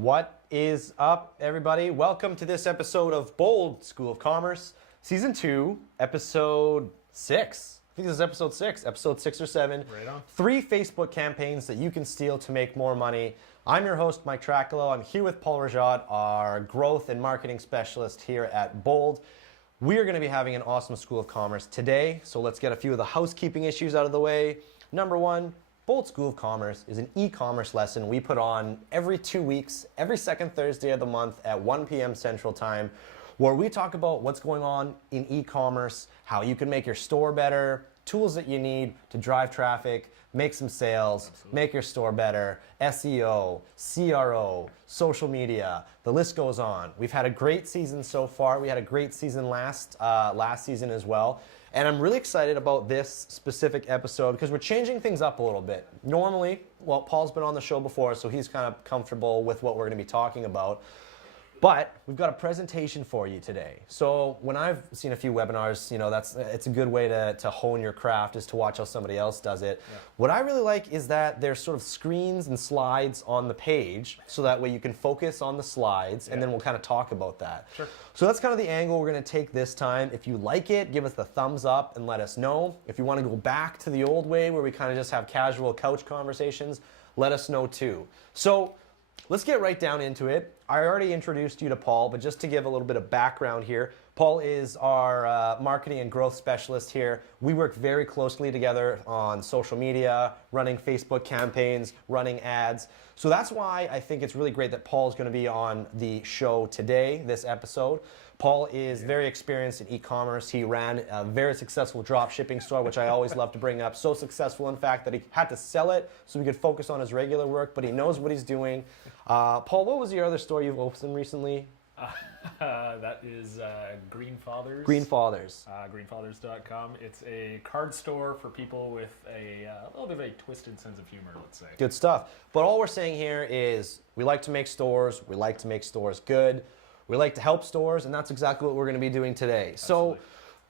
What is up, everybody? Welcome to this episode of Bold School of Commerce, Season 2, Episode 6. I think this is Episode 6 or 7. Right on. 3 Facebook campaigns that you can steal to make more money. I'm your host, Mike Tracolo. I'm here with Paul Rajad, our growth and marketing specialist here at Bold. We are going to be having an awesome School of Commerce today, so let's get a few of the housekeeping issues out of the way. Number 1, Bold School of Commerce is an e-commerce lesson we put on every 2 weeks, every second Thursday of the month at 1 p.m. Central Time, where we talk about what's going on in e-commerce, how you can make your store better, tools that you need to drive traffic, make some sales, make your store better, SEO, CRO, social media, the list goes on. We've had a great season so far. We had a great season last season as well. And I'm really excited about this specific episode because we're changing things up a little bit. Normally, well, Paul's been on the show before, so he's kind of comfortable with what we're going to be talking about. But we've got a presentation for you today. So when I've seen a few webinars, it's a good way to hone your craft is to watch how somebody else does it. Yeah. What I really like is that there's sort of screens and slides on the page, so that way you can focus on the slides, and then we'll kind of talk about that. Sure. So that's kind of the angle we're going to take this time. If you like it, give us the thumbs up and let us know. If you want to go back to the old way where we kind of just have casual couch conversations, let us know too. So let's get right down into it. I already introduced you to Paul, but just to give a little bit of background here, Paul is our marketing and growth specialist here. We work very closely together on social media, running Facebook campaigns, running ads. So that's why I think it's really great that Paul is going to be on the show today, this episode. Paul is very experienced in e-commerce. He ran a very successful drop shipping store, which I always love to bring up. So successful, in fact, that he had to sell it so he could focus on his regular work, but he knows what he's doing. Paul, what was your other store you've opened recently? That is Green Fathers. Green Fathers. Greenfathers.com. It's a card store for people with a little bit of a twisted sense of humor, let's say. Good stuff. But all we're saying here is we like to make stores. We like to make stores good. We like to help stores, and that's exactly what we're going to be doing today. Absolutely. So,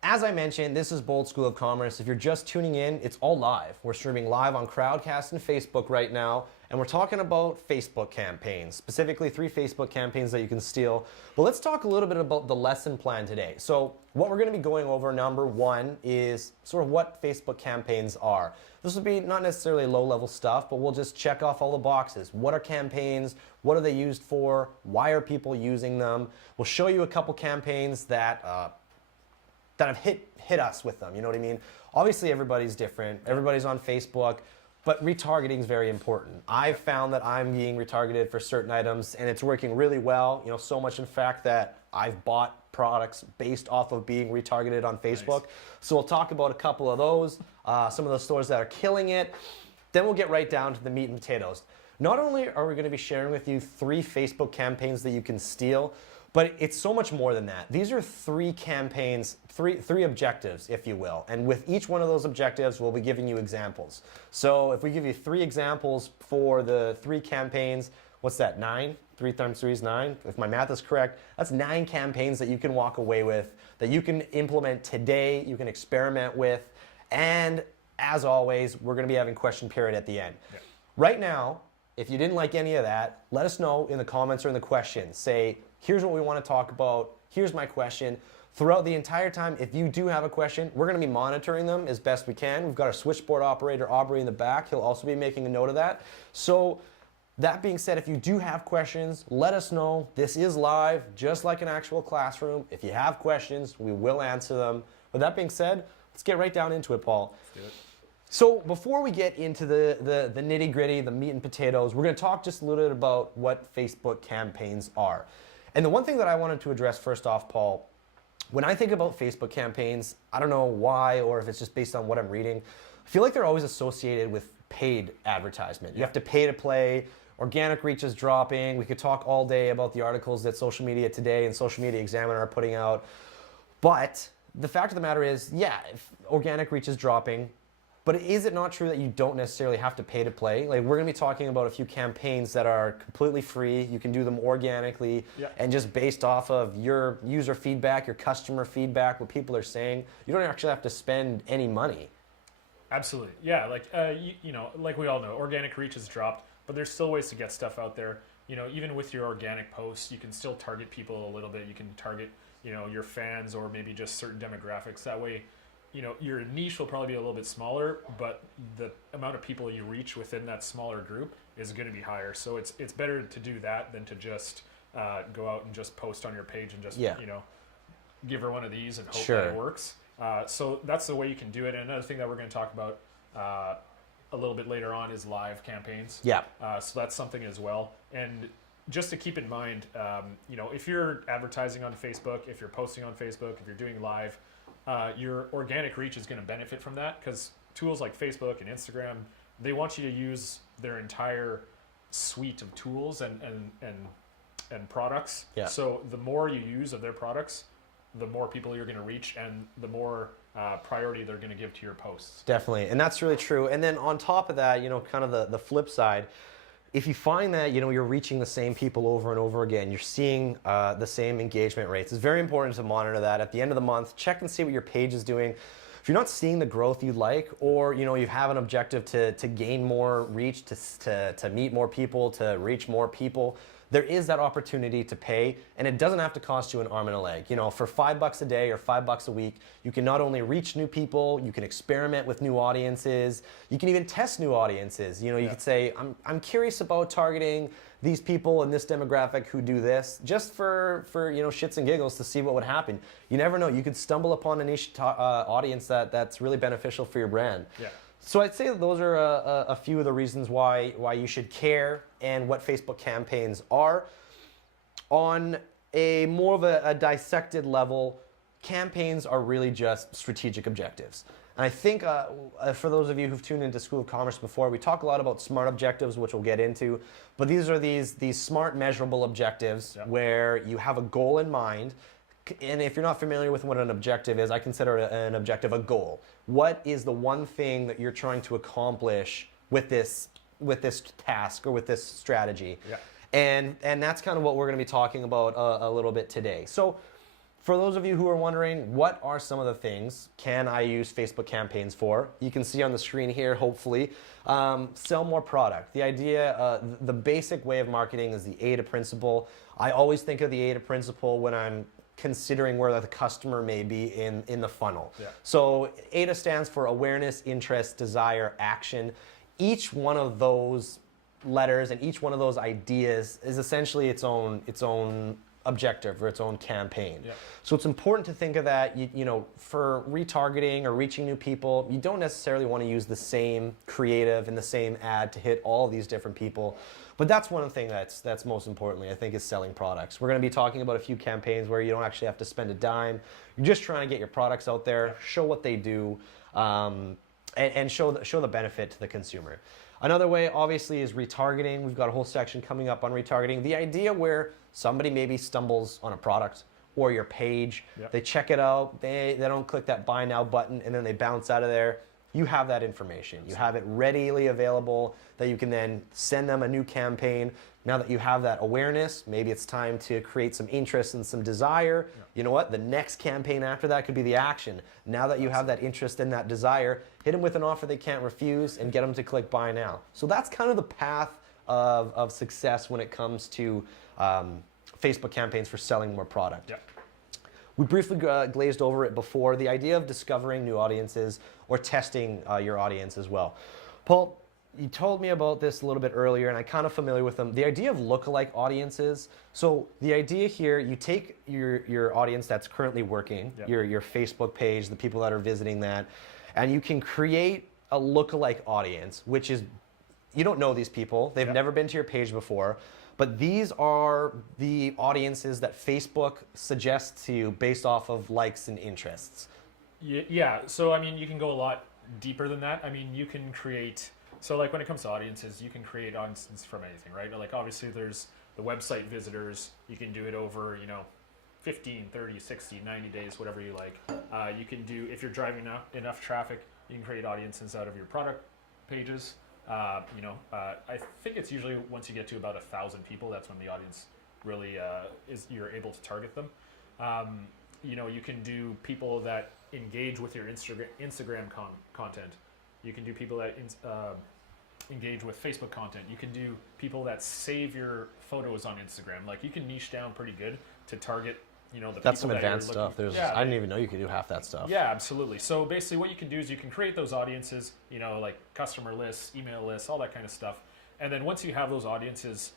as I mentioned, this is Bold School of Commerce. If you're just tuning in, it's all live. We're streaming live on Crowdcast and Facebook right now, and we're talking about Facebook campaigns, specifically 3 Facebook campaigns that you can steal. But let's talk a little bit about the lesson plan today. So what we're going to be going over, number 1, is sort of what Facebook campaigns are. This will be not necessarily low-level stuff, but we'll just check off all the boxes. What are campaigns? What are they used for? Why are people using them? We'll show you a couple campaigns that have hit us with them, you know what I mean? Obviously, everybody's different. Everybody's on Facebook, but retargeting is very important. I've found that I'm being retargeted for certain items, and it's working really well. So much in fact that I've bought products based off of being retargeted on Facebook. Nice. So we'll talk about a couple of those, some of those stores that are killing it. Then we'll get right down to the meat and potatoes. Not only are we going to be sharing with you 3 Facebook campaigns that you can steal, but it's so much more than that. These are 3 campaigns, three objectives, if you will. And with each one of those objectives, we'll be giving you examples. So if we give you 3 examples for the 3 campaigns, what's that, 9? 3 times 3 is 9. If my math is correct, that's 9 campaigns that you can walk away with, that you can implement today, you can experiment with. And as always, we're going to be having question period at the end. Yeah. Right now, if you didn't like any of that, let us know in the comments or in the questions. Say, here's what we want to talk about. Here's my question. Throughout the entire time, if you do have a question, we're going to be monitoring them as best we can. We've got our switchboard operator, Aubrey, in the back. He'll also be making a note of that. So that being said, if you do have questions, let us know. This is live, just like an actual classroom. If you have questions, we will answer them. With that being said, let's get right down into it, Paul. Let's do it. So before we get into the nitty-gritty, the meat and potatoes, we're going to talk just a little bit about what Facebook campaigns are. And the one thing that I wanted to address first off, Paul, when I think about Facebook campaigns, I don't know why or if it's just based on what I'm reading, I feel like they're always associated with paid advertisement. You have to pay to play, organic reach is dropping. We could talk all day about the articles that Social Media Today and Social Media Examiner are putting out. But the fact of the matter is, yeah, if organic reach is dropping, but is it not true that you don't necessarily have to pay to play? Like, we're going to be talking about a few campaigns that are completely free. You can do them organically and just based off of your user feedback, your customer feedback, what people are saying. You don't actually have to spend any money. Absolutely. Yeah, like, like we all know, organic reach has dropped, but there's still ways to get stuff out there. even with your organic posts, you can still target people a little bit. You can target, your fans or maybe just certain demographics. That way, your niche will probably be a little bit smaller, but the amount of people you reach within that smaller group is going to be higher. So it's better to do that than to just go out and just post on your page and just, give her one of these and hope that it works. So that's the way you can do it. And another thing that we're going to talk about a little bit later on is live campaigns. Yeah. So that's something as well. And just to keep in mind, if you're advertising on Facebook, if you're posting on Facebook, if you're doing live, your organic reach is going to benefit from that, because tools like Facebook and Instagram, they want you to use their entire suite of tools and products. Yeah. So the more you use of their products, the more people you're going to reach, and the more priority they're going to give to your posts. Definitely, and that's really true. And then on top of that, kind of the flip side, if you find that you're reaching the same people over and over again, you're seeing the same engagement rates, it's very important to monitor that. At the end of the month, check and see what your page is doing. If you're not seeing the growth you'd like, or you have an objective to gain more reach, to meet more people, to reach more people, there is that opportunity to pay, and it doesn't have to cost you an arm and a leg. For $5 a day or $5 a week, you can not only reach new people, you can experiment with new audiences, you can even test new audiences. You could say, I'm curious about targeting these people in this demographic who do this, just for shits and giggles, to see what would happen. You never know. You could stumble upon a niche audience that's really beneficial for your brand. Yeah. So I'd say that those are a few of the reasons why you should care and what Facebook campaigns are. On a more of a dissected level, campaigns are really just strategic objectives. And I think for those of you who've tuned into School of Commerce before, we talk a lot about SMART objectives, which we'll get into. But these are these SMART measurable objectives where you have a goal in mind. And if you're not familiar with what an objective is, I consider an objective a goal. What is the one thing that you're trying to accomplish with this task or with this strategy? Yeah. And that's kind of what we're going to be talking about a little bit today. So for those of you who are wondering, what are some of the things can I use Facebook campaigns for? You can see on the screen here, hopefully, sell more product. The idea, the basic way of marketing is the AIDA principle. I always think of the AIDA principle when I'm considering where the customer may be in the funnel. Yeah. So AIDA stands for awareness, interest, desire, action. Each one of those letters and each one of those ideas is essentially its own objective or its own campaign. Yeah. So it's important to think of that, for retargeting or reaching new people, you don't necessarily want to use the same creative and the same ad to hit all of these different people. But that's one thing that's most importantly, I think, is selling products. We're going to be talking about a few campaigns where you don't actually have to spend a dime. You're just trying to get your products out there, show what they do, and show the benefit to the consumer. Another way, obviously, is retargeting. We've got a whole section coming up on retargeting. The idea where somebody maybe stumbles on a product or your page, they check it out, they don't click that buy now button, and then they bounce out of there. You have that information. You have it readily available that you can then send them a new campaign. Now that you have that awareness, maybe it's time to create some interest and some desire. You know what? The next campaign after that could be the action. Now that you have that interest and that desire, hit them with an offer they can't refuse and get them to click buy now. So that's kind of the path of success when it comes to Facebook campaigns for selling more product. Yep. We briefly glazed over it before, the idea of discovering new audiences or testing your audience as well. Paul, you told me about this a little bit earlier, and I'm kind of familiar with them. The idea of lookalike audiences. So the idea here, you take your audience that's currently working, your Facebook page, the people that are visiting that, and you can create a lookalike audience, which is, you don't know these people. They've never been to your page before. But these are the audiences that Facebook suggests to you based off of likes and interests. Yeah, so I mean, you can go a lot deeper than that. I mean, you can create, so like when it comes to audiences, you can create audiences from anything, right? Like obviously there's the website visitors. You can do it over, 15, 30, 60, 90 days, whatever you like. You can do, if you're driving enough traffic, you can create audiences out of your product pages. I think it's usually once you get to about 1,000 people, that's when the audience really you're able to target them. You can do people that engage with your Instagram content. You can do people that engage with Facebook content. You can do people that save your photos on Instagram. Like you can niche down pretty good to target, you know, the That's people some that advanced you're looking. stuff. Yeah, I didn't even know you could do half that stuff. yeah, absolutely. So basically what you can do is you can create those audiences, you know, like customer lists, email lists, all that kind of stuff. And then once you have those audiences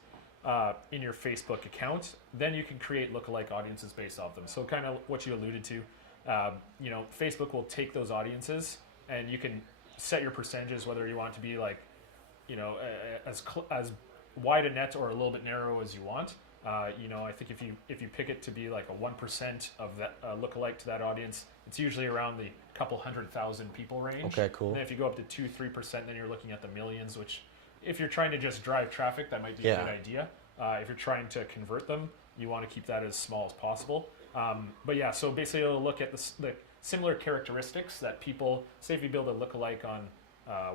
in your Facebook account, then you can create lookalike audiences based off them. So kind of what you alluded to, you know, Facebook will take those audiences and you can set your percentages, whether you want it to be like, you know, as wide a net or a little bit narrow as you want. You know, I think if you pick it to be like a 1% of that lookalike to that audience, it's usually around the couple 100,000 people range. Okay, cool. And then if you go up to 2-3%, then you're looking at the millions. Which, if you're trying to just drive traffic, that might be a good idea. If you're trying to convert them, you want to keep that as small as possible. But yeah, so basically, it'll look at the similar characteristics that people say. If you build a lookalike on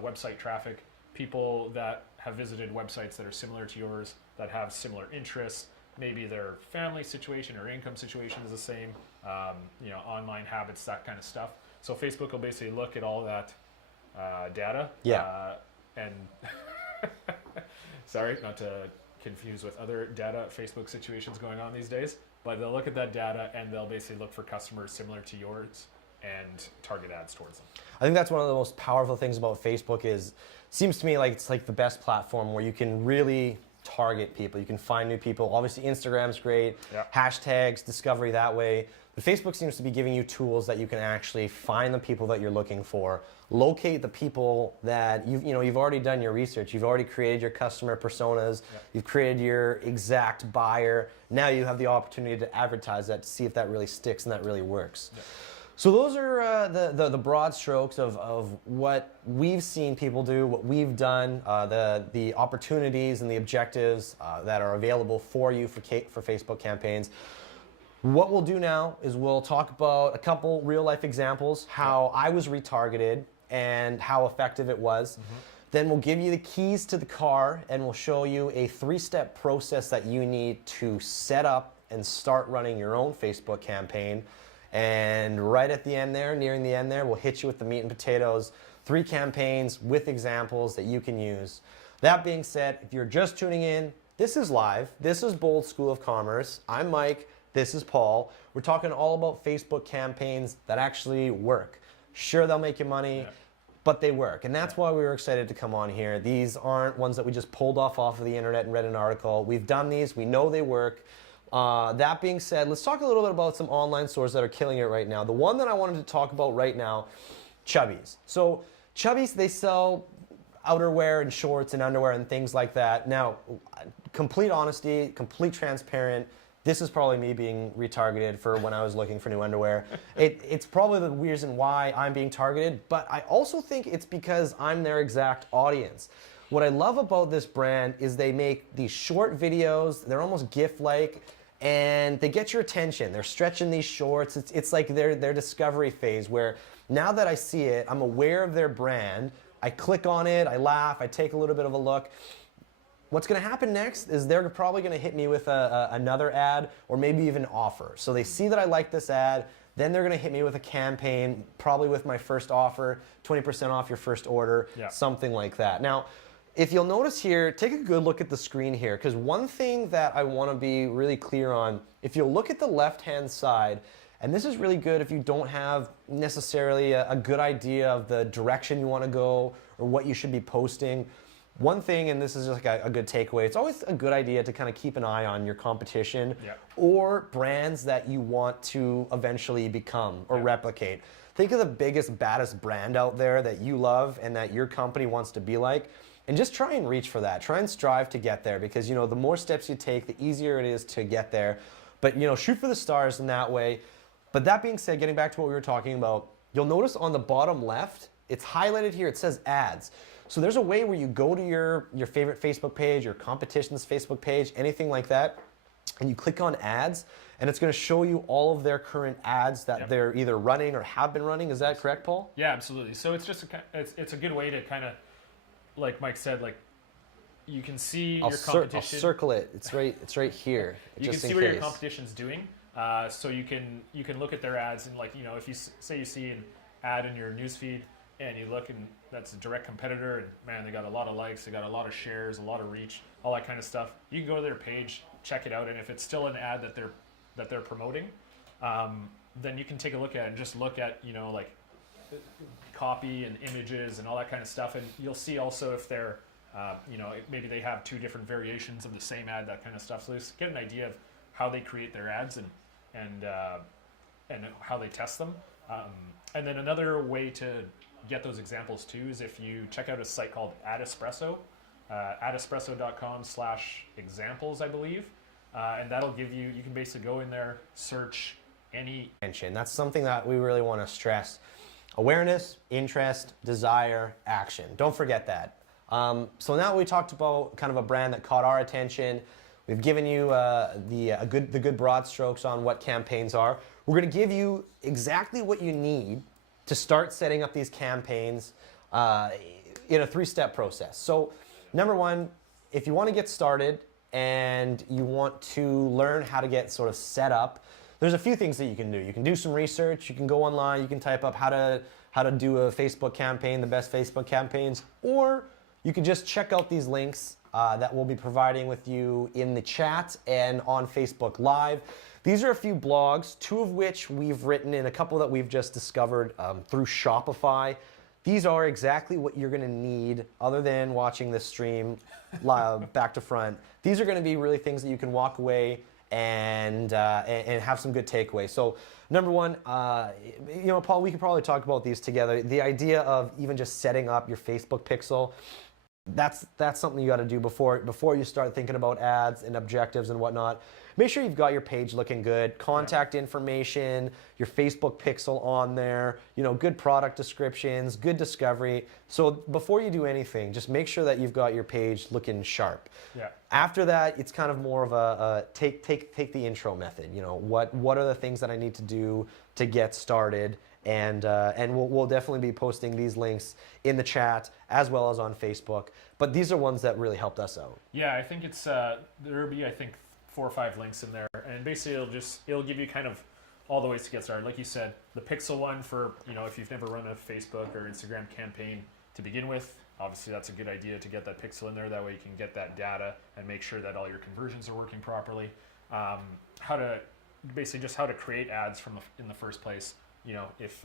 website traffic, people that have visited websites that are similar to yours, that have similar interests. Maybe their family situation or income situation is the same, you know, online habits, that kind of stuff. So Facebook will basically look at all that data. Yeah. And sorry, not to confuse with other data Facebook situations going on these days, but they'll look at that data and they'll basically look for customers similar to yours and target ads towards them. I think that's one of the most powerful things about Facebook seems to me like it's like the best platform where you can really target people. You can find new people. Obviously, Instagram's great. Yeah. Hashtags, discovery that way. But Facebook seems to be giving you tools that you can actually find the people that you're looking for, locate the people that you've already done your research. You've already created your customer personas. Yeah. You've created your exact buyer. Now you have the opportunity to advertise that to see if that really sticks and that really works. Yeah. So those are the broad strokes of what we've seen people do, what we've done, the opportunities and the objectives that are available for you for Facebook campaigns. What we'll do now is we'll talk about a couple real life examples, how I was retargeted and how effective it was. Mm-hmm. Then we'll give you the keys to the car and we'll show you a 3-step process that you need to set up and start running your own Facebook campaign. And right at the end there, nearing the end there, we'll hit you with the meat and potatoes, 3 campaigns with examples that you can use. That being said, if you're just tuning in, this is live. This is Bold School of Commerce. I'm Mike. This is Paul. We're talking all about Facebook campaigns that actually work. Sure, they'll make you money, but they work. And that's why we were excited to come on here. These aren't ones that we just pulled off of the internet and read an article. We've done these. We know they work. That being said, let's talk a little bit about some online stores that are killing it right now. The one that I wanted to talk about right now, Chubbies. So Chubbies, they sell outerwear and shorts and underwear and things like that. Now, complete honesty, complete transparent, this is probably me being retargeted for when I was looking for new underwear. It's probably the reason why I'm being targeted, but I also think it's because I'm their exact audience. What I love about this brand is they make these short videos, they're almost GIF-like, and they get your attention. They're stretching these shorts. It's like their discovery phase where now that I see it, I'm aware of their brand, I click on it, I laugh, I take a little bit of a look. What's going to happen next is they're probably going to hit me with another ad or maybe even offer. So they see that I like this ad, then they're going to hit me with a campaign, probably with my first offer, 20% off your first order, something like that. Now, if you'll notice here, take a good look at the screen here, because one thing that I want to be really clear on, if you'll look at the left-hand side, and this is really good if you don't have necessarily a good idea of the direction you want to go or what you should be posting. One thing, and this is just like a good takeaway, it's always a good idea to kind of keep an eye on your competition or brands that you want to eventually become or replicate. Think of the biggest, baddest brand out there that you love and that your company wants to be like, and just try and reach for that. Try and strive to get there because, the more steps you take, the easier it is to get there. But, shoot for the stars in that way. But that being said, getting back to what we were talking about, you'll notice on the bottom left, it's highlighted here, it says ads. So there's a way where you go to your favorite Facebook page, your competition's Facebook page, anything like that, and you click on ads, and it's going to show you all of their current ads that they're either running or have been running. Is that correct, Paul? Yeah, absolutely. So it's just it's a good way to kind of, like Mike said, like you can see your competition. I'll circle it. It's right here. You can see what your competition's doing. So you can look at their ads and if you say you see an ad in your newsfeed and you look and that's a direct competitor, and man, they got a lot of likes, they got a lot of shares, a lot of reach, all that kind of stuff. You can go to their page, check it out, and if it's still an ad that they're promoting, then you can take a look at it and just look at, you know, like copy and images and all that kind of stuff, and you'll see also if they're you know, maybe they have two different variations of the same ad, that kind of stuff. So just get an idea of how they create their ads and how they test them. And then another way to get those examples too is if you check out a site called Adespresso, adespresso.com/examples, I believe, and that'll give you. You can basically go in there, search any. That's something that we really want to stress: awareness, interest, desire, action. Don't forget that. So now we talked about kind of a brand that caught our attention. We've given you the good broad strokes on what campaigns are. We're going to give you exactly what you need to start setting up these campaigns in a 3-step process. So number one, if you want to get started and you want to learn how to get sort of set up, there's a few things that you can do. You can do some research. You can go online. You can type up how to do a Facebook campaign, the best Facebook campaigns, or you can just check out these links that we'll be providing with you in the chat and on Facebook Live. These are a few blogs, 2 of which we've written and a couple that we've just discovered through Shopify. These are exactly what you're going to need other than watching this stream live, back to front. These are going to be really things that you can walk away and have some good takeaways. So number one, you know, Paul, we could probably talk about these together. The idea of even just setting up your Facebook pixel, that's something you got to do before you start thinking about ads and objectives and whatnot. Make sure you've got your page looking good, contact information, your Facebook pixel on there, you know, good product descriptions, good discovery. So before you do anything, just make sure that you've got your page looking sharp. Yeah. After that, it's kind of more of a take the intro method. You know, what are the things that I need to do to get started? And we'll definitely be posting these links in the chat as well as on Facebook. But these are ones that really helped us out. Yeah, I think it's there'll be, I think, 4 or 5 links in there, and basically it'll give you kind of all the ways to get started. Like you said, the pixel one for, you know, if you've never run a Facebook or Instagram campaign to begin with, obviously that's a good idea to get that pixel in there. That way you can get that data and make sure that all your conversions are working properly. How to create ads in the first place. You know, if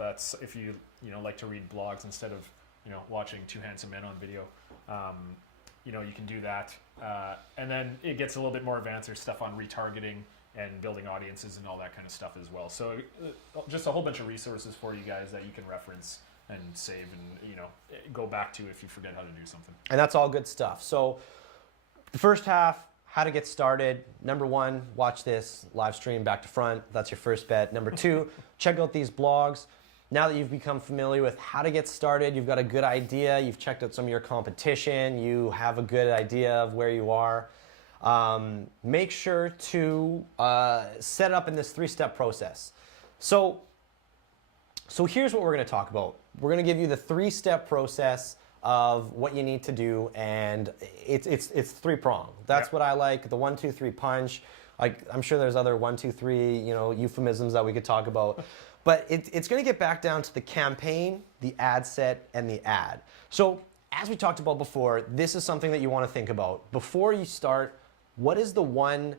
you like to read blogs instead of, you know, watching 2 handsome men on video, you know, you can do that. And then it gets a little bit more advanced. There's stuff on retargeting and building audiences and all that kind of stuff as well. So just a whole bunch of resources for you guys that you can reference and save and, you know, go back to if you forget how to do something. And that's all good stuff. So the first half, how to get started. Number one, watch this live stream back to front. That's your first bet. Number 2, check out these blogs. Now that you've become familiar with how to get started, you've got a good idea, you've checked out some of your competition, you have a good idea of where you are, make sure to set it up in this 3-step process. So here's what we're going to talk about. We're going to give you the 3-step process of what you need to do, and it's 3-pronged. That's what I like, the 1, 2, 3 punch. I'm sure there's other 1, 2, 3, you know, euphemisms that we could talk about. But it's going to get back down to the campaign, the ad set, and the ad. So as we talked about before, this is something that you want to think about. Before you start, what is the one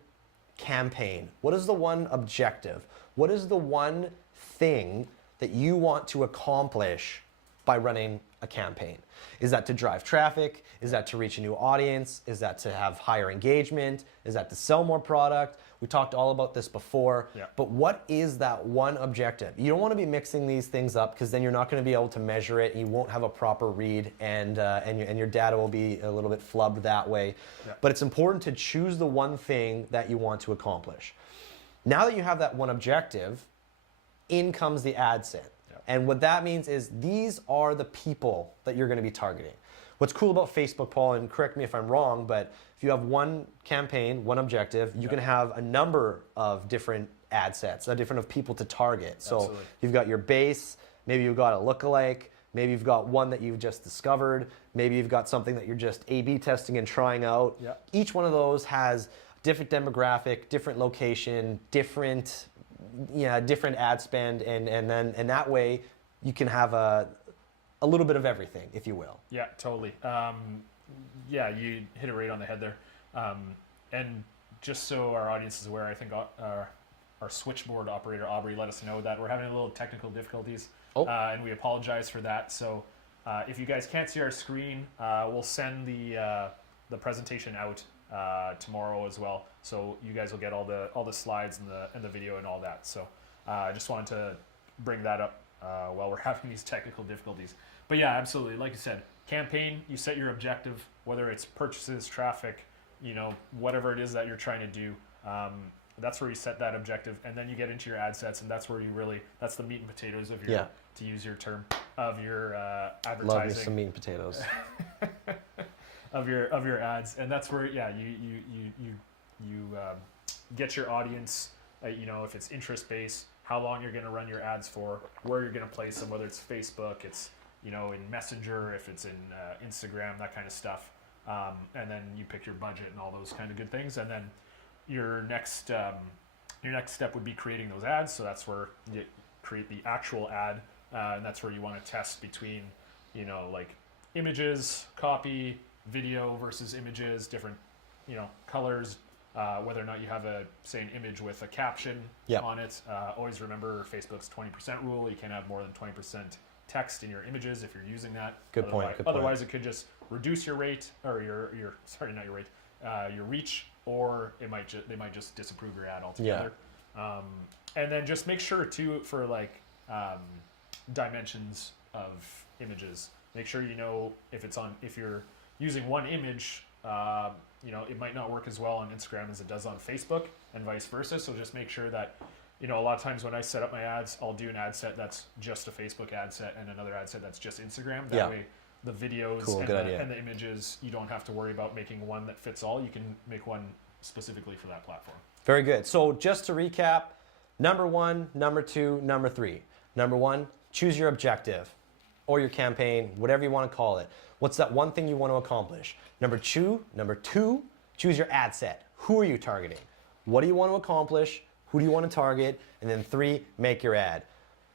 campaign? What is the one objective? What is the one thing that you want to accomplish by running a campaign? Is that to drive traffic? Is that to reach a new audience? Is that to have higher engagement? Is that to sell more product? We talked all about this before, but what is that one objective? You don't want to be mixing these things up because then you're not going to be able to measure it. You won't have a proper read, and your data will be a little bit flubbed that way. But it's important to choose the one thing that you want to accomplish. Now that you have that one objective, in comes the ad set. And what that means is these are the people that you're going to be targeting. What's cool about Facebook, Paul, and correct me if I'm wrong, but if you have one campaign, one objective, you can have a number of different ad sets, different of people to target. So you've got your base, maybe you've got a lookalike, maybe you've got one that you've just discovered, maybe you've got something that you're just A/B testing and trying out. Each one of those has different demographic, different location, different ad spend, and that way you can have a a little bit of everything, if you will. Yeah, totally. Yeah, you hit it right on the head there. And just so our audience is aware, I think our switchboard operator, Aubrey, let us know that we're having a little technical difficulties. Oh. And we apologize for that. So if you guys can't see our screen, we'll send the presentation out tomorrow as well. So you guys will get all the slides and the video and all that. So I just wanted to bring that up while we're having these technical difficulties. But yeah, absolutely. Like you said, campaign, you set your objective, whether it's purchases, traffic, whatever it is that you're trying to do. That's where you set that objective, and then you get into your ad sets, and that's where that's the meat and potatoes of your, to use your term, of your advertising. Love you some meat and potatoes. of your ads, and that's where you get your audience. If it's interest based, how long you're going to run your ads for, where you're going to place them, whether it's Facebook, it's in Messenger, if it's in Instagram, that kind of stuff, and then you pick your budget and all those kind of good things, and then your next step would be creating those ads. So that's where you create the actual ad, and that's where you want to test between like images, copy, video versus images, different colors, whether or not you have an image with a caption on it. Always remember Facebook's 20% rule. You can't have more than 20% text in your images if you're using that. Good point. Otherwise, it could just reduce your rate, or your reach, or they might just disapprove your ad altogether. And then just make sure too, for dimensions of images, make sure if you're using one image, it might not work as well on Instagram as it does on Facebook, and vice versa. So just make sure that a lot of times when I set up my ads, I'll do an ad set that's just a Facebook ad set and another ad set that's just Instagram. That way the videos and the images, you don't have to worry about making one that fits all. You can make one specifically for that platform. Very good. So just to recap, number 1, number 2, number 3. Number 1, choose your objective or your campaign, whatever you want to call it. What's that one thing you want to accomplish? Number 2, choose your ad set. Who are you targeting? What do you want to accomplish? Who do you want to target? And then 3, make your ad.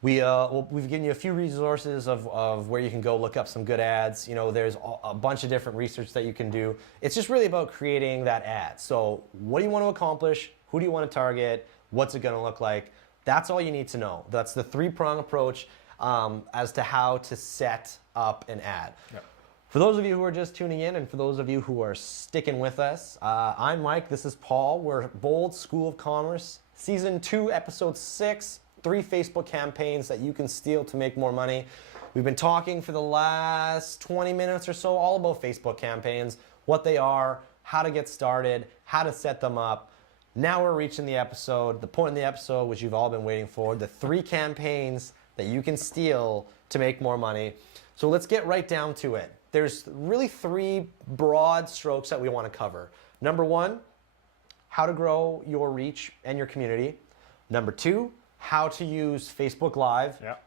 We've given you a few resources of where you can go look up some good ads. There's a bunch of different research that you can do. It's just really about creating that ad. So what do you want to accomplish? Who do you want to target? What's it going to look like? That's all you need to know. That's the 3-prong approach as to how to set up an ad. Yep. For those of you who are just tuning in, and for those of you who are sticking with us, I'm Mike, this is Paul. We're Bold School of Commerce, Season 2, Episode 6, 3 Facebook campaigns that you can steal to make more money. We've been talking for the last 20 minutes or so all about Facebook campaigns, what they are, how to get started, how to set them up. Now we're reaching the point in the episode which you've all been waiting for, the 3 campaigns that you can steal to make more money. So let's get right down to it. There's really 3 broad strokes that we want to cover. Number 1, how to grow your reach and your community. Number 2, how to use Facebook Live. Yep.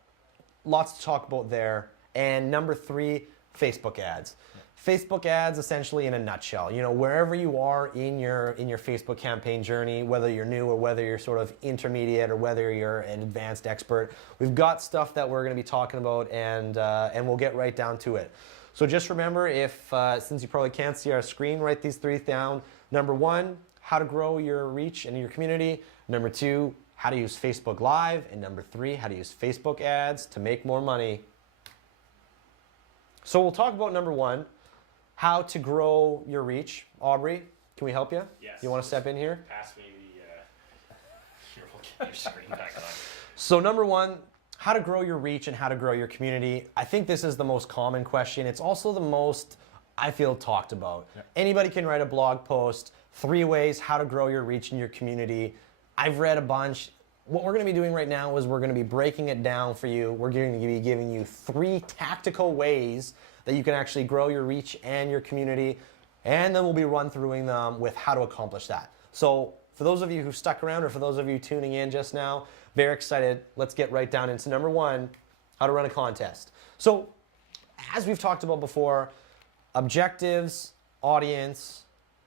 Lots to talk about there. And number 3, Facebook ads. Facebook ads, essentially in a nutshell. Wherever you are in your Facebook campaign journey, whether you're new or whether you're sort of intermediate or whether you're an advanced expert, we've got stuff that we're going to be talking about, and we'll get right down to it. So just remember, since you probably can't see our screen, write these 3 down. Number 1, how to grow your reach and your community. Number 2, how to use Facebook Live. And number 3, how to use Facebook ads to make more money. So we'll talk about number 1, how to grow your reach. Aubrey, can we help you? Yes. You want to step in here? Pass me your screen back on. So number 1, how to grow your reach and how to grow your community. I think this is the most common question. It's also the most, I feel, talked about. Yep. Anybody can write a blog post, 3 ways how to grow your reach in your community. I've read a bunch. What we're going to be doing right now is we're going to be breaking it down for you. We're going to be giving you 3 tactical ways that you can actually grow your reach and your community, and then we'll be run through them with how to accomplish that. So for those of you who stuck around, or for those of you tuning in just now, very excited. Let's get right down into number 1, how to run a contest. So as we've talked about before, objectives, audience,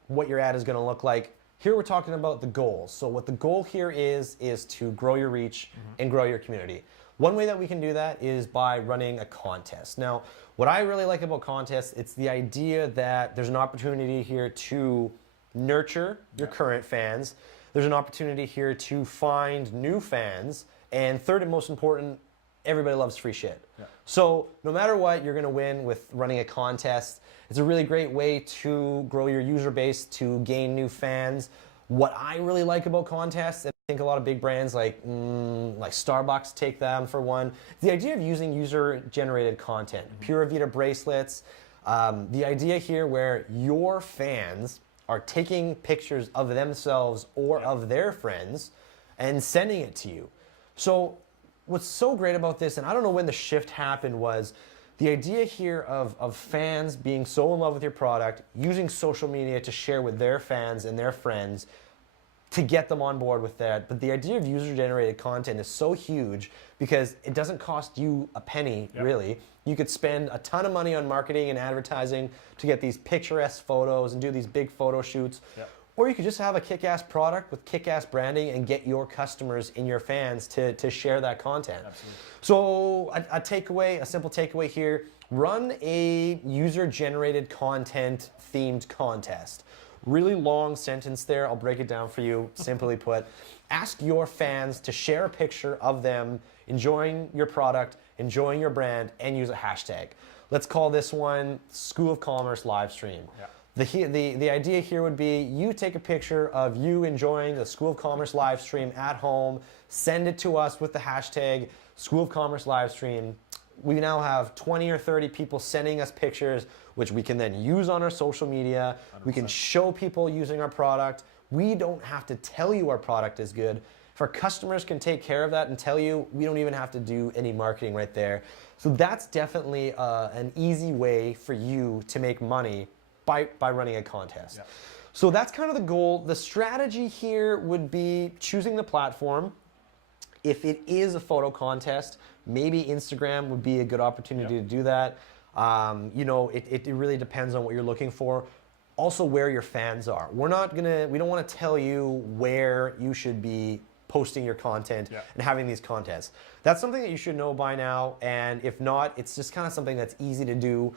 what your ad is going to look like. Here we're talking about the goals. So what the goal here is to grow your reach and grow your community. One way that we can do that is by running a contest. Now, what I really like about contests, it's the idea that there's an opportunity here to nurture your current fans. There's an opportunity here to find new fans. And third and most important, everybody loves free shit. Yeah. So no matter what, you're going to win with running a contest. It's a really great way to grow your user base, to gain new fans. What I really like about contests, and I think a lot of big brands like Starbucks take them for one, the idea of using user-generated content, Pura Vida bracelets, the idea here where your fans are taking pictures of themselves or of their friends and sending it to you. So what's so great about this, and I don't know when the shift happened, was the idea here of fans being so in love with your product, using social media to share with their fans and their friends to get them on board with that. But the idea of user-generated content is so huge because it doesn't cost you a penny, really. You could spend a ton of money on marketing and advertising to get these picturesque photos and do these big photo shoots. Or you could just have a kick-ass product with kick-ass branding and get your customers and your fans to share that content. Absolutely. So a simple takeaway here, run a user-generated content themed contest. Really long sentence there, I'll break it down for you, simply put. Ask your fans to share a picture of them enjoying your product, enjoying your brand, and use a hashtag. Let's call this one School of Commerce Livestream. The idea here would be you take a picture of you enjoying the School of Commerce Livestream at home, send it to us with the hashtag School of Commerce Livestream. We now have 20 or 30 people sending us pictures, which we can then use on our social media. 100%. We can show people using our product. We don't have to tell you our product is good. If our customers can take care of that and tell you, we don't even have to do any marketing right there. So that's definitely an easy way for you to make money by running a contest. So that's kind of the goal. The strategy here would be choosing the platform. If it is a photo contest, maybe Instagram would be a good opportunity to do that. It really depends on what you're looking for. Also, where your fans are. We don't want to tell you where you should be posting your content and having these contests. That's something that you should know by now. And if not, it's just kind of something that's easy to do.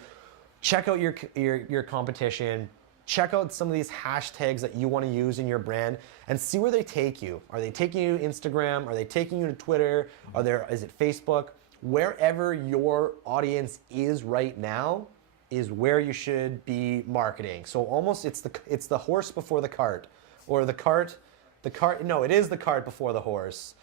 Check out your competition. Check out some of these hashtags that you want to use in your brand and see where they take you. Are they taking you to Instagram? Are they taking you to Twitter? Is it Facebook? Wherever your audience is right now is where you should be marketing. So almost it's the horse before the cart, or the cart. No, it is the cart before the horse.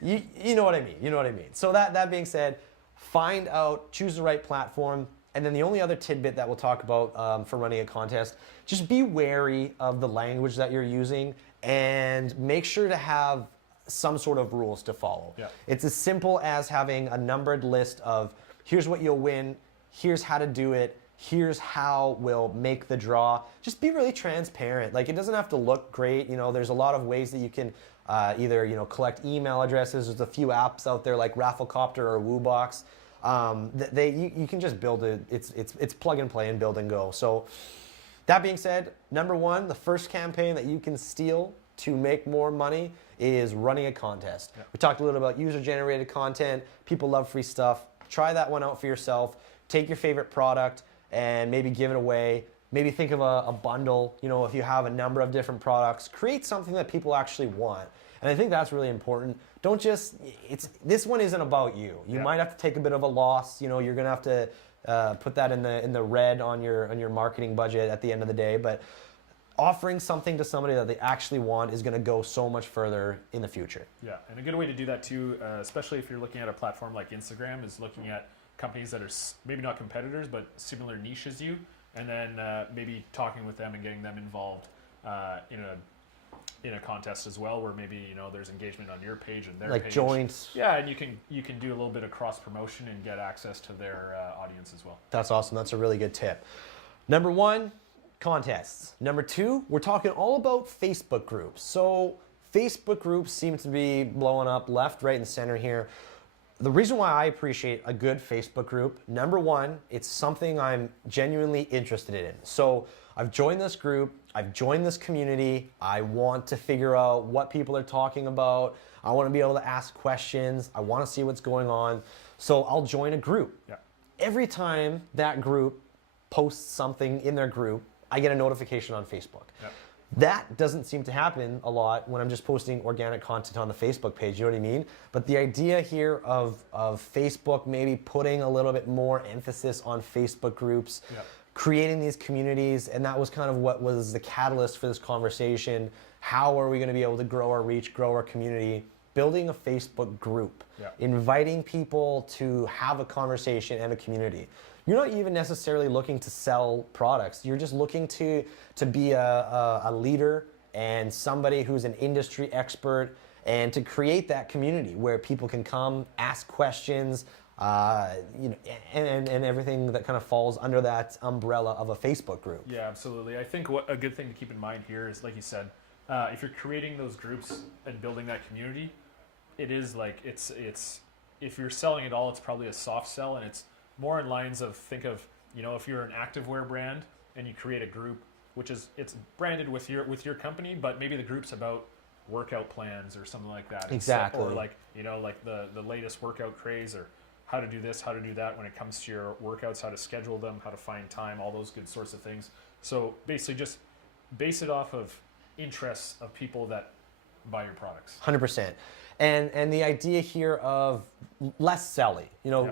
You know what I mean. You know what I mean. So that being said, find out, choose the right platform. And then the only other tidbit that we'll talk about for running a contest, just be wary of the language that you're using and make sure to have some sort of rules to follow. It's as simple as having a numbered list of here's what you'll win, here's how to do it, here's how we'll make the draw. Just be really transparent. Like, it doesn't have to look great. There's a lot of ways that you can either collect email addresses. There's a few apps out there like Rafflecopter or WooBox. You can just build it. It's plug and play and build and go. So that being said, number one, the first campaign that you can steal to make more money is running a contest. We talked a little about user-generated content. People love free stuff. Try that one out for yourself. Take your favorite product and maybe give it away. Maybe think of a bundle. If you have a number of different products, create something that people actually want. And I think that's really important. Don't just, this one isn't about you. You might have to take a bit of a loss. You're going to have to put that in the red on your marketing budget at the end of the day. But offering something to somebody that they actually want is going to go so much further in the future. Yeah, and a good way to do that too, especially if you're looking at a platform like Instagram, is looking at companies that are maybe not competitors, but similar niche as you, and then maybe talking with them and getting them involved in a contest as well, where maybe there's engagement on your page and their like page. Joints. Yeah, and you can do a little bit of cross promotion and get access to their audience as well. That's awesome. That's a really good tip. Number one, contests. Number two, we're talking all about Facebook groups. So Facebook groups seem to be blowing up left, right, and center here. The reason why I appreciate a good Facebook group, number one, it's something I'm genuinely interested in. So I've joined this group, I've joined this community, I want to figure out what people are talking about, I want to be able to ask questions. I want to see what's going on. So I'll join a group. Yeah. Every time that group posts something in their group, I get a notification on Facebook. Yeah. That doesn't seem to happen a lot when I'm just posting organic content on the Facebook page, you know what I mean? But the idea here of Facebook maybe putting a little bit more emphasis on Facebook groups, creating these communities, and that was kind of what was the catalyst for this conversation. How are we going to be able to grow our reach, grow our community? Building a Facebook group, inviting people to have a conversation and a community. You're not even necessarily looking to sell products. You're just looking to be a leader and somebody who's an industry expert, and to create that community where people can come, ask questions, and everything that kind of falls under that umbrella of a Facebook group. Yeah, absolutely. I think what a good thing to keep in mind here is, like you said, if you're creating those groups and building that community, it is like it's if you're selling it all, it's probably a soft sell, and it's more in lines of, think of, if you're an activewear brand and you create a group, which is, it's branded with your company, but maybe the group's about workout plans or something like that. Exactly. Or like, like the latest workout craze, or how to do this, how to do that when it comes to your workouts, how to schedule them, how to find time, all those good sorts of things. So basically just base it off of interests of people that buy your products. 100%. And the idea here of less selly,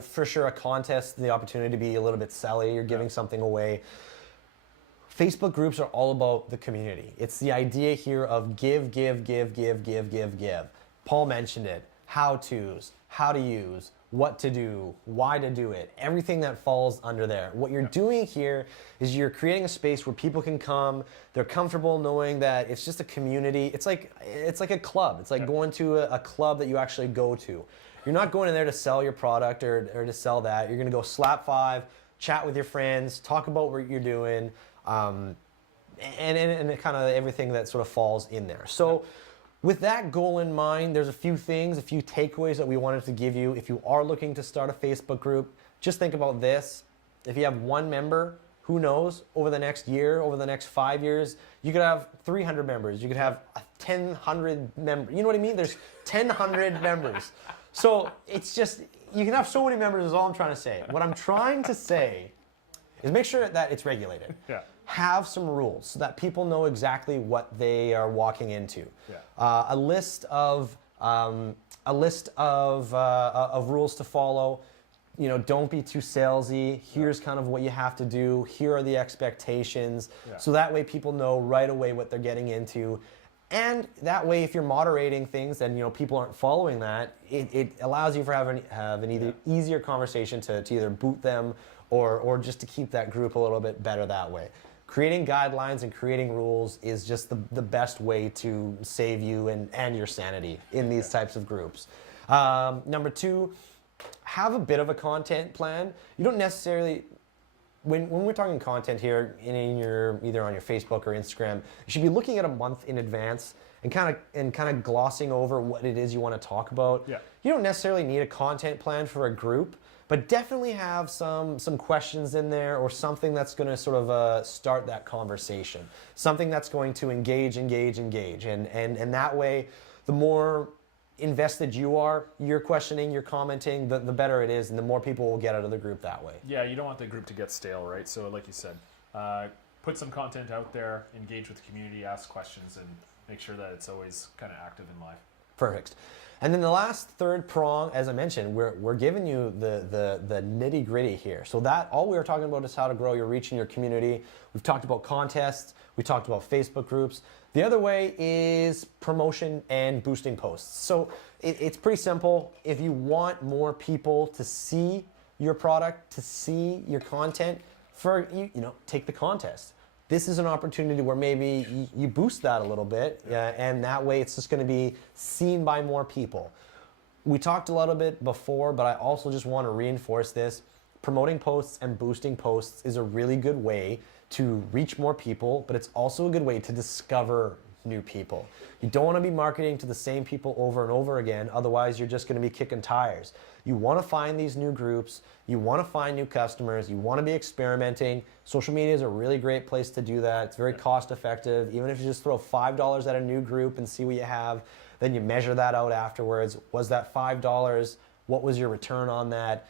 for sure a contest, the opportunity to be a little bit selly, you're giving something away. Facebook groups are all about the community. It's the idea here of give. Paul mentioned it, how-tos, how to use, what to do, why to do it, everything that falls under there. What you're doing here is you're creating a space where people can come, they're comfortable knowing that it's just a community. It's like a club. It's like going to a club that you actually go to. You're not going in there to sell your product or to sell that. You're gonna go slap five, chat with your friends, talk about what you're doing, and kind of everything that sort of falls in there. So with that goal in mind, there's a few things, a few takeaways that we wanted to give you. If you are looking to start a Facebook group, just think about this. If you have one member, who knows, over the next year, over the next 5 years, you could have 300 members. You could have 1,000 members. You know what I mean? There's 1,000 members. So it's just, you can have so many members is all I'm trying to say. What I'm trying to say is make sure that it's regulated. Yeah. Have some rules so that people know exactly what they are walking into. Yeah. A list of rules to follow. Don't be too salesy. Here's kind of what you have to do. Here are the expectations. Yeah. So that way people know right away what they're getting into. And that way, if you're moderating things and people aren't following that, it allows you to have an easier conversation to either boot them or just to keep that group a little bit better that way. Creating guidelines and creating rules is just the best way to save you and your sanity in these types of groups. Number two, have a bit of a content plan. You don't necessarily, when we're talking content here either on your Facebook or Instagram, you should be looking at a month in advance and kind of glossing over what it is you want to talk about. Yeah. You don't necessarily need a content plan for a group, but definitely have some questions in there, or something that's going to sort of start that conversation. Something that's going to engage. And that way, the more invested you are, you're questioning, you're commenting, the better it is, and the more people will get out of the group that way. Yeah, you don't want the group to get stale, right? So like you said, put some content out there, engage with the community, ask questions, and make sure that it's always kind of active and live. Perfect. And then the last third prong, as I mentioned, we're giving you the nitty gritty here. So that all we were talking about is how to grow your reach in your community. We've talked about contests. We talked about Facebook groups. The other way is promotion and boosting posts. So it's pretty simple. If you want more people to see your product, to see your content, take the contest. This is an opportunity where maybe you boost that a little bit, and that way it's just going to be seen by more people. We talked a little bit before, but I also just want to reinforce this. Promoting posts and boosting posts is a really good way to reach more people, but it's also a good way to discover new people. You don't want to be marketing to the same people over and over again, otherwise you're just going to be kicking tires. You want to find these new groups, you want to find new customers, you want to be experimenting. Social media is a really great place to do that. It's very cost effective. Even if you just throw $5 at a new group and see what you have, Then you measure that out afterwards. Was that $5? What was your return on that?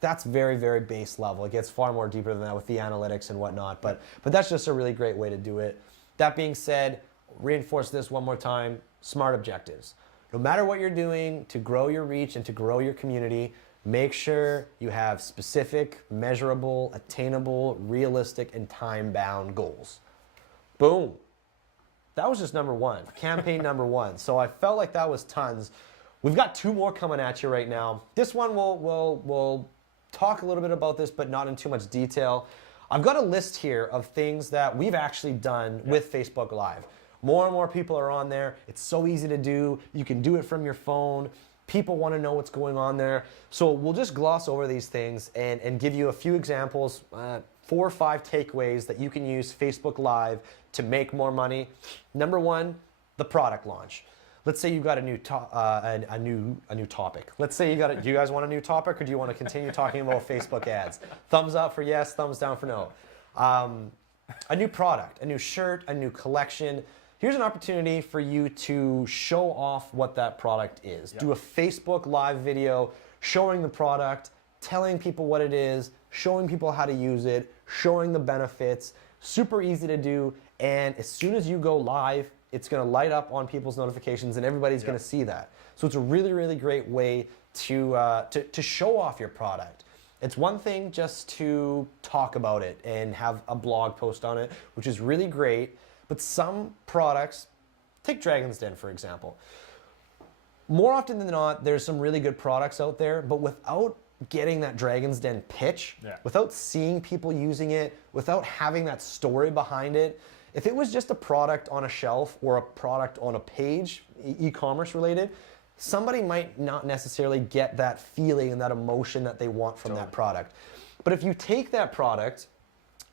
That's very, very base level. It gets far more deeper than that with the analytics and whatnot, but that's just a really great way to do it. That being said, reinforce this one more time, SMART objectives. No matter what you're doing to grow your reach and to grow your community, make sure you have specific, measurable, attainable, realistic, and time-bound goals. Boom. That was just number one, campaign number one. So I felt like that was tons. We've got 2 more coming at you right now. This one we'll talk a little bit about this, but not in too much detail. I've got a list here of things that we've actually done with Facebook Live. More and more people are on there. It's so easy to do. You can do it from your phone. People want to know what's going on there. So we'll just gloss over these things and give you a few examples, 4 or 5 takeaways that you can use Facebook Live to make more money. Number 1, the product launch. Let's say you've got a new topic. Let's say do you guys want a new topic, or do you want to continue talking about Facebook ads? Thumbs up for yes, thumbs down for no. A new product, a new shirt, a new collection. Here's an opportunity for you to show off what that product is. Yep. Do a Facebook Live video showing the product, telling people what it is, showing people how to use it, showing the benefits. Super easy to do, and as soon as you go live, it's going to light up on people's notifications, and everybody's going to see that. So it's a really, really great way to show off your product. It's one thing just to talk about it and have a blog post on it, which is really great. But some products, take Dragon's Den for example. More often than not, there's some really good products out there, but without getting that Dragon's Den pitch, without seeing people using it, without having that story behind it, if it was just a product on a shelf or a product on a page, e-commerce related, somebody might not necessarily get that feeling and that emotion that they want from that product. But if you take that product,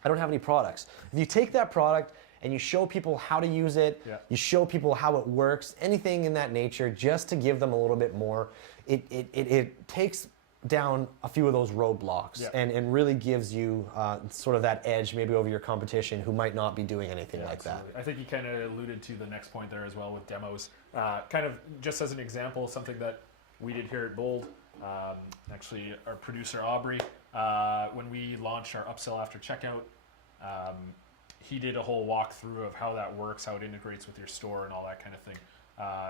I don't have any products. If you take that product and you show people how to use it, you show people how it works, anything in that nature, just to give them a little bit more, it takes down a few of those roadblocks and really gives you sort of that edge maybe over your competition who might not be doing anything like absolutely. that. I think you kind of alluded to the next point there as well with demos. Kind of just as an example, something that we did here at Bold, actually our producer Aubrey, when we launched our upsell after checkout, he did a whole walkthrough of how that works, how it integrates with your store and all that kind of thing.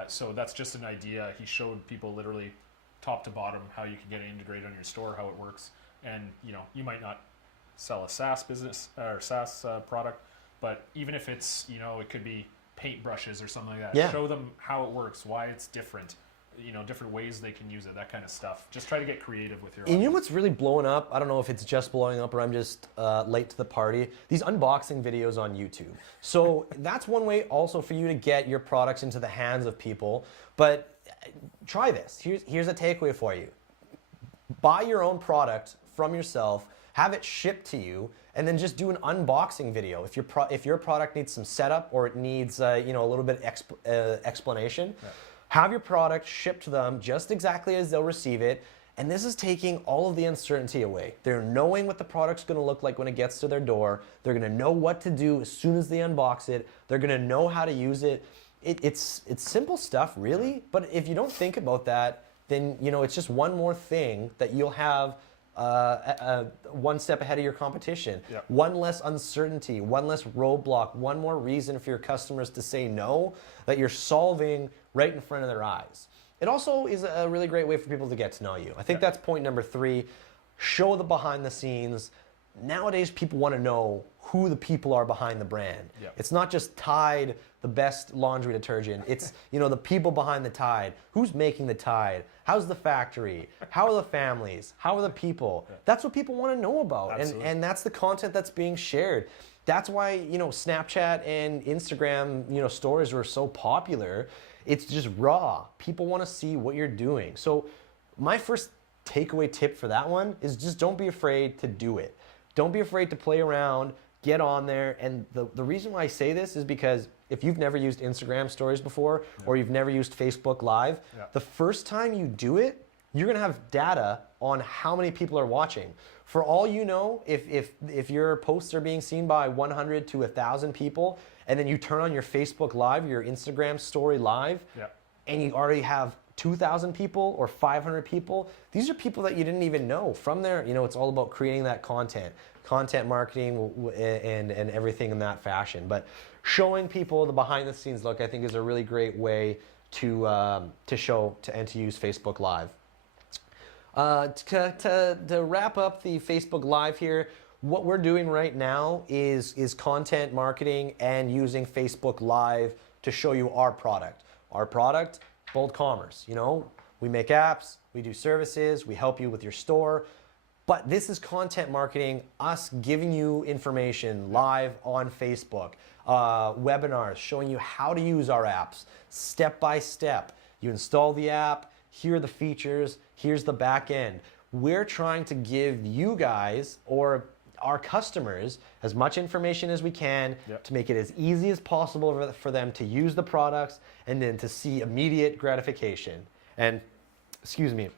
So that's just an idea. He showed people literally top to bottom how you can get it integrated on your store, how it works. And you might not sell a SaaS business or SaaS product, but even if it's it could be paint brushes or something like that. Show them how it works, why it's different, different ways they can use it, that kind of stuff. Just try to get creative with your audience. And you know what's really blowing up? I don't know if it's just blowing up or I'm just late to the party. These unboxing videos on YouTube. So that's one way also for you to get your products into the hands of people. But try this. Here's a takeaway for you. Buy your own product from yourself, have it shipped to you, and then just do an unboxing video. If your product needs some setup or it needs a little bit explanation, have your product shipped to them just exactly as they'll receive it. And this is taking all of the uncertainty away. They're knowing what the product's going to look like when it gets to their door. They're going to know what to do as soon as they unbox it. They're going to know how to use it. It's simple stuff, really. But if you don't think about that, then it's just one more thing that you'll have one step ahead of your competition. One less uncertainty, one less roadblock, one more reason for your customers to say no that you're solving right in front of their eyes. It also is a really great way for people to get to know you. I think that's point number 3. Show the behind the scenes. Nowadays, people want to know who the people are behind the brand. It's not just Tide, the best laundry detergent. It's the people behind the Tide. Who's making the Tide? How's the factory? How are the families? How are the people? That's what people want to know about, and that's the content that's being shared. That's why Snapchat and Instagram stories were so popular. It's just raw. People want to see what you're doing. So my first takeaway tip for that one is just don't be afraid to do it. Don't be afraid to play around, get on there. And the reason why I say this is because if you've never used Instagram stories before or you've never used Facebook Live, the first time you do it, you're going to have data on how many people are watching. For all you know, if your posts are being seen by 100 to 1,000 people and then you turn on your Facebook Live, your Instagram story live, Yeah. and you already have 2,000 people or 500 people. These are people that you didn't even know. From there, it's all about creating that content marketing and everything in that fashion. But showing people the behind the scenes look, I think, is a really great way to show and to use Facebook Live. To wrap up the Facebook Live here, what we're doing right now is content marketing and using Facebook Live to show you our product. Our product, Bold Commerce. We make apps, we do services, we help you with your store. But this is content marketing, us giving you information live on Facebook, webinars showing you how to use our apps step by step. You install the app, here are the features, here's the back end. We're trying to give you guys or our customers as much information as we can to make it as easy as possible for them to use the products and then to see immediate gratification. And, excuse me,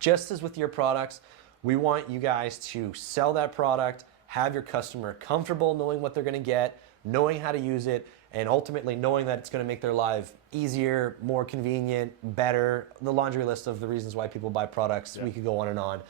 just as with your products, we want you guys to sell that product, have your customer comfortable knowing what they're going to get, knowing how to use it, and ultimately knowing that it's going to make their life easier, more convenient, better. The laundry list of the reasons why people buy products, we could go on and on.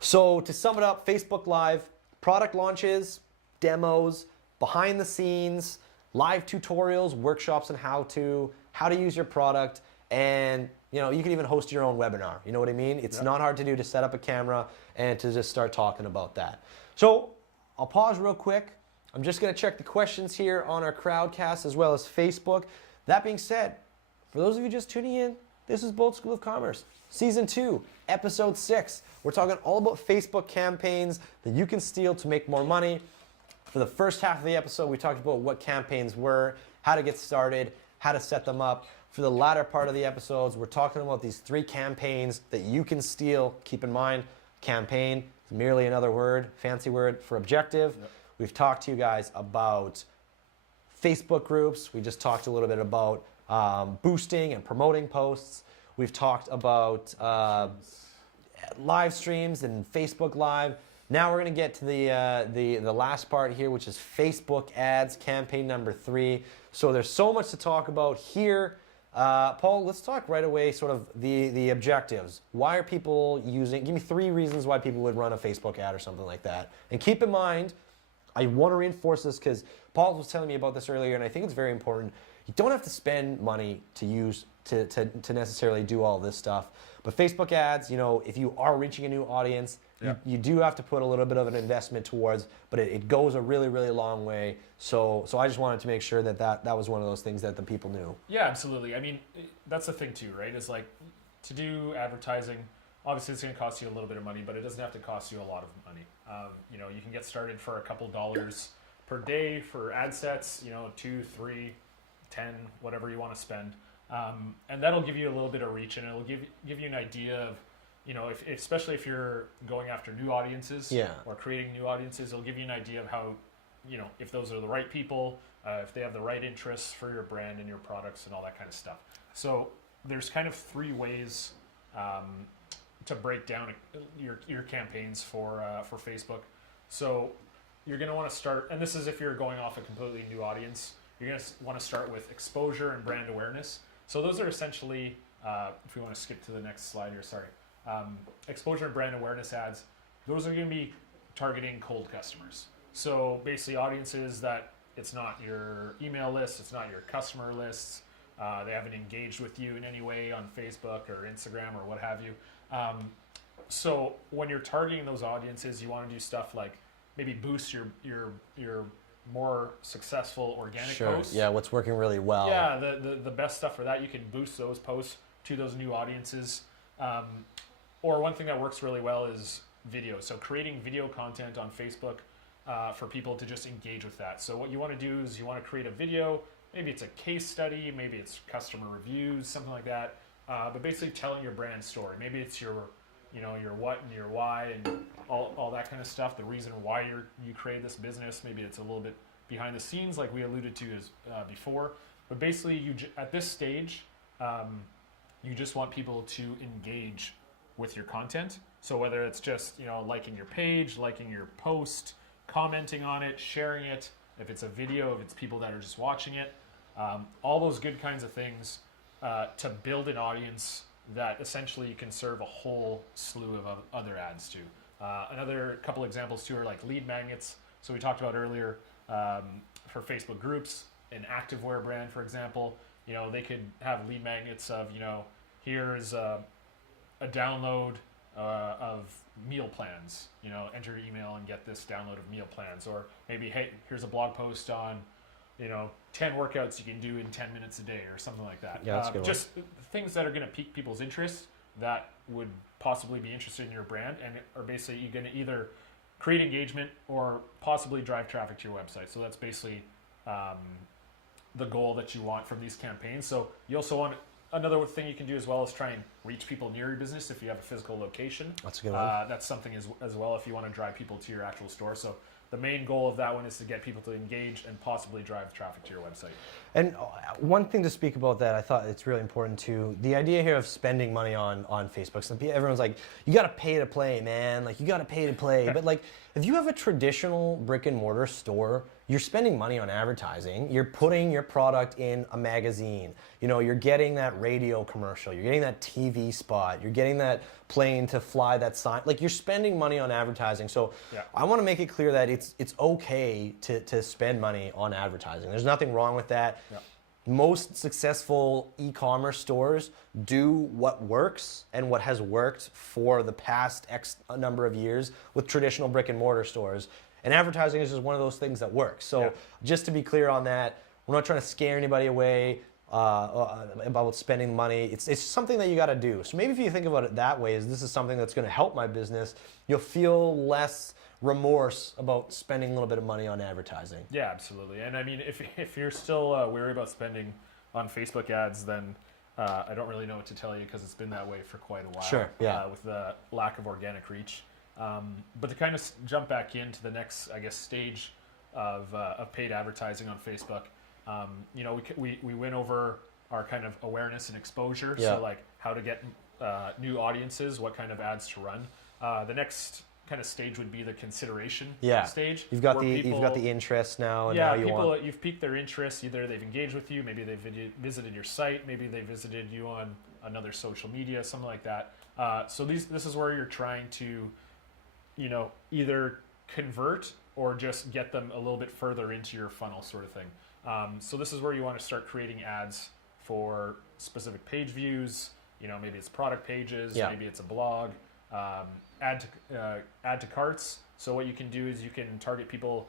So to sum it up, Facebook Live, product launches, demos, behind the scenes, live tutorials, workshops on how to use your product, and you can even host your own webinar. You know what I mean? It's not hard to do, to set up a camera and to just start talking about that. So I'll pause real quick. I'm just going to check the questions here on our Crowdcast as well as Facebook. That being said, for those of you just tuning in, this is Bold School of Commerce, Season 2, Episode 6. We're talking all about Facebook campaigns that you can steal to make more money. For the first half of the episode, we talked about what campaigns were, how to get started, how to set them up. For the latter part of the episodes, we're talking about these 3 campaigns that you can steal. Keep in mind, campaign is merely another word, fancy word for objective. We've talked to you guys about Facebook groups. We just talked a little bit about boosting and promoting posts. We've talked about live streams and Facebook Live. Now we're going to get to the last part here, which is Facebook ads, campaign number 3. So there's so much to talk about here. Paul, let's talk right away sort of the objectives. Why are people using, give me 3 reasons why people would run a Facebook ad or something like that. And keep in mind, I want to reinforce this because Paul was telling me about this earlier, and I think it's very important. You don't have to spend money to necessarily do all this stuff. But Facebook ads, if you are reaching a new audience, you do have to put a little bit of an investment towards, but it goes a really, really long way. So I just wanted to make sure that was one of those things that the people knew. Yeah, absolutely. I mean, that's the thing too, right? Is like to do advertising, obviously it's going to cost you a little bit of money, but it doesn't have to cost you a lot of money. You can get started for a couple dollars per day for ad sets, 2, 3, 10, whatever you want to spend. And that'll give you a little bit of reach, and it'll give you an idea of, especially if you're going after new audiences or creating new audiences, it'll give you an idea of how, if those are the right people, if they have the right interests for your brand and your products and all that kind of stuff. So there's kind of 3 ways to break down your campaigns for Facebook. So you're going to want to start, and this is if you're going off a completely new audience, you're going to want to start with exposure and brand awareness. So those are essentially, if we want to skip to the next slide here, sorry. Exposure and brand awareness ads, those are going to be targeting cold customers. So basically audiences that it's not your email list, it's not your customer lists, they haven't engaged with you in any way on Facebook or Instagram or what have you. So when you're targeting those audiences, you want to do stuff like maybe boost your more successful organic posts. Yeah, what's working really well. Yeah, the best stuff for that, you can boost those posts to those new audiences. Or one thing that works really well is video. So creating video content on Facebook for people to just engage with that. So what you want to do is you want to create a video. Maybe it's a case study, maybe it's customer reviews, something like that. But basically telling your brand story. Maybe it's your what and your why and all that kind of stuff. The reason why you created this business. Maybe it's a little bit behind the scenes, like we alluded to before. But basically, at this stage, you just want people to engage with your content. So whether it's just liking your page, liking your post, commenting on it, sharing it, if it's a video, if it's people that are just watching it, all those good kinds of things to build an audience that essentially you can serve a whole slew of other ads to. Another couple examples too are like lead magnets. So we talked about earlier for Facebook groups, an activewear brand, for example, they could have lead magnets of, here's a download of meal plans, enter your email and get this download of meal plans. Or maybe, hey, here's a blog post on, 10 workouts you can do in 10 minutes a day or something like that. Yeah, that's a good one. Just things that are going to pique people's interest that would possibly be interested in your brand and are basically you're going to either create engagement or possibly drive traffic to your website. So that's basically the goal that you want from these campaigns. So you also want another thing you can do as well is try and reach people near your business if you have a physical location. That's a good one. That's something as well if you want to drive people to your actual store. So the main goal of that one is to get people to engage and possibly drive traffic to your website. And one thing to speak about that, I thought it's really important too, the idea here of spending money on Facebook. So everyone's like, you got to pay to play, man. Like, you got to pay to play. But like, if you have a traditional brick and mortar store, you're spending money on advertising. You're putting your product in a magazine. You're getting that radio commercial. You're getting that TV spot. You're getting that plane to fly that sign. Like, you're spending money on advertising. So Yeah. I want to make it clear that it's okay to spend money on advertising. There's nothing wrong with that. Yeah. Most successful e-commerce stores do what works and what has worked for the past X number of years with traditional brick and mortar stores. And advertising is just one of those things that works. So Yeah. just to be clear on that, we're not trying to scare anybody away about spending money. It's something that you got to do. So maybe if you think about it that way, this is something that's going to help my business, you'll feel less remorse about spending a little bit of money on advertising. Yeah, absolutely. And I mean, if you're still wary about spending on Facebook ads, then I don't really know what to tell you because it's been that way for quite a while. Sure, yeah. With the lack of organic reach. But to kind of jump back into the next, I guess, stage of paid advertising on Facebook, we went over our kind of awareness and exposure. Yeah. So like how to get new audiences, what kind of ads to run. The next kind of stage would be the consideration stage. You've got where you've got the interest now, and yeah, now you've piqued their interest. Either they've engaged with you, maybe they've visited your site, maybe they visited you on another social media, something like that. So this is where you're trying to, either convert or just get them a little bit further into your funnel, sort of thing. So this is where you want to start creating ads for specific page views. Maybe it's product pages, maybe it's a blog. Add to carts. So what you can do is you can target people.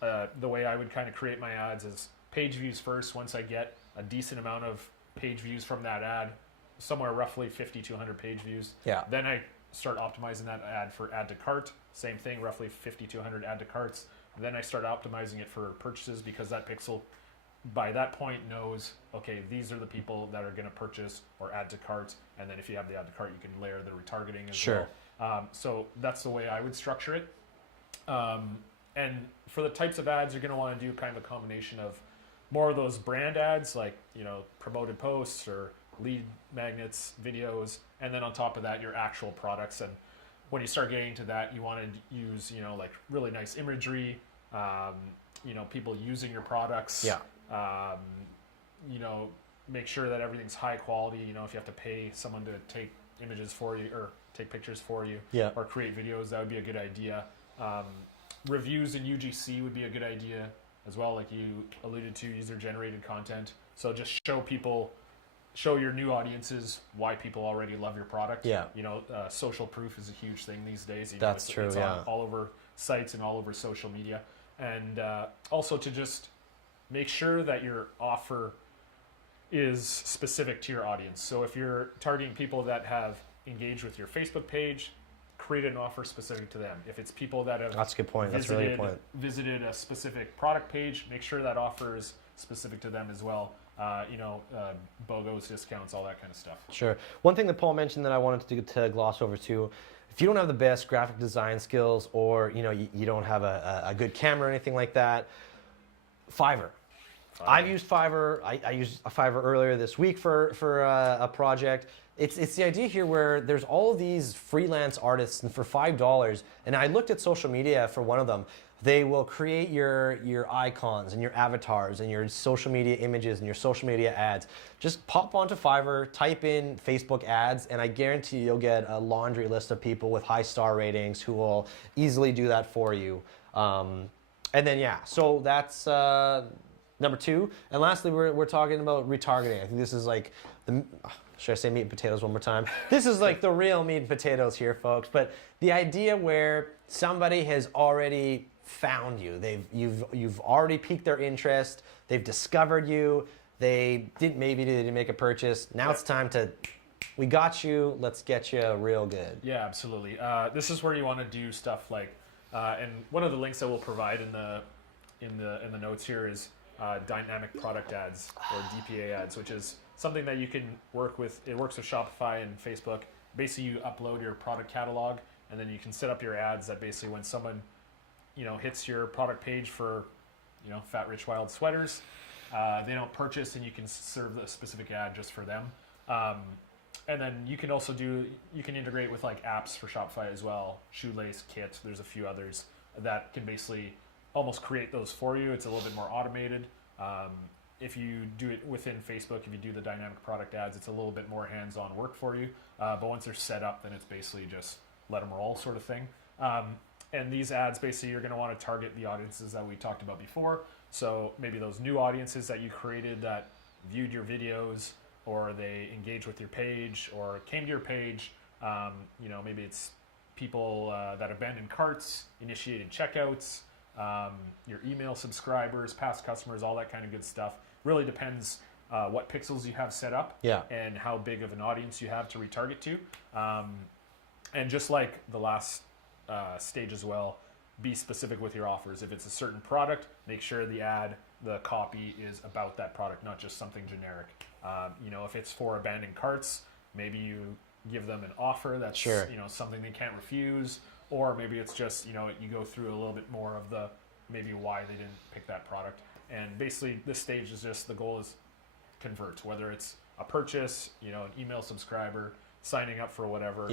The way I would kind of create my ads is page views first. Once I get a decent amount of page views from that ad, somewhere roughly 50 to 100 page views, then I start optimizing that ad for add to cart. Same thing, roughly 50 to 100 add to carts. Then I start optimizing it for purchases because that pixel by that point knows, okay, these are the people that are going to purchase or add to cart. And then if you have the add to cart, you can layer the retargeting as well. So that's the way I would structure it. And for the types of ads, you're going to want to do kind of a combination of more of those brand ads, like, promoted posts or lead magnets, videos, and then on top of that, your actual products. And when you start getting to that, you want to use, like really nice imagery, people using your products. Make sure that everything's high quality. If you have to pay someone to take images for you or take pictures for you or create videos, that would be a good idea. Reviews in UGC would be a good idea as well, like you alluded to, user-generated content. So just show your new audiences why people already love your product. Social proof is a huge thing these days. That's true. It's on all over sites and all over social media. And also to just make sure that your offer is specific to your audience. So if you're targeting people that have engaged with your Facebook page, create an offer specific to them. If it's people that have that's a good point. That's really a good point. Visited a specific product page, make sure that offer is specific to them as well. BOGOs, discounts, all that kind of stuff. Sure. One thing that Paul mentioned that I wanted to gloss over too, if you don't have the best graphic design skills or you don't have a good camera or anything like that, Fiverr I've used Fiverr. I used Fiverr earlier this week for a project. It's the idea here where there's all of these freelance artists, and for $5, and I looked at social media for one of them. They will create your icons and your avatars and your social media images and your social media ads. Just pop onto Fiverr, type in Facebook ads, and I guarantee you'll get a laundry list of people with high star ratings who will easily do that for you. And then yeah, so that's number 2. And lastly, we're talking about retargeting. I think this is like the, should I say meat and potatoes one more time? This is like the real meat and potatoes here, folks. But the idea where somebody has already found you, you've already piqued their interest, they've discovered you, they didn't make a purchase. Now it's time to, we got you, let's get you real good. Yeah, absolutely. This is where you want to do stuff like, and one of the links that we'll provide in the notes here is dynamic product ads, or DPA ads, which is something that you can work with. It works with Shopify and Facebook. Basically, you upload your product catalog, and then you can set up your ads that basically when someone hits your product page for Fat Rich Wild sweaters, they don't purchase, and you can serve a specific ad just for them. And then you can also integrate with like apps for Shopify as well. Shoelace, Kit, there's a few others that can basically almost create those for you. It's a little bit more automated. If you do it within Facebook, if you do the dynamic product ads, it's a little bit more hands-on work for you. But once they're set up, then it's basically just let them roll sort of thing. And these ads, basically, you're going to want to target the audiences that we talked about before. So maybe those new audiences that you created that viewed your videos, or they engaged with your page, or came to your page. Maybe it's people that abandoned carts, initiated checkouts, your email subscribers, past customers, all that kind of good stuff. Really depends what pixels you have set up, and how big of an audience you have to retarget to. And just like the last stage as well, be specific with your offers. If it's a certain product, make sure the copy is about that product, not just something generic. If it's for abandoned carts, maybe you give them an offer that's something they can't refuse, or maybe it's just you go through a little bit more of the maybe why they didn't pick that product. And basically this stage is just, the goal is convert, whether it's a purchase, an email subscriber, signing up for whatever.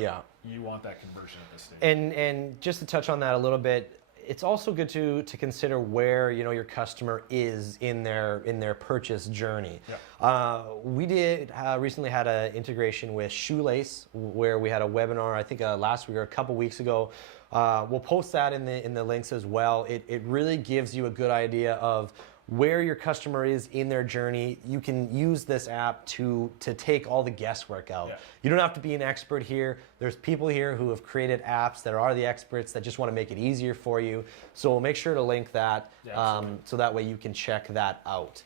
You want that conversion at this stage. And just to touch on that a little bit, it's also good to consider where your customer is in their purchase journey. We did recently had an integration with Shoelace, where we had a webinar, I think last week or a couple weeks ago. We'll post that in the links as well. It really gives you a good idea of where your customer is in their journey. You can use this app to take all the guesswork out. You don't have to be an expert here. There's people here who have created apps that are the experts that just want to make it easier for you. So we'll make sure to link that so that way you can check that out.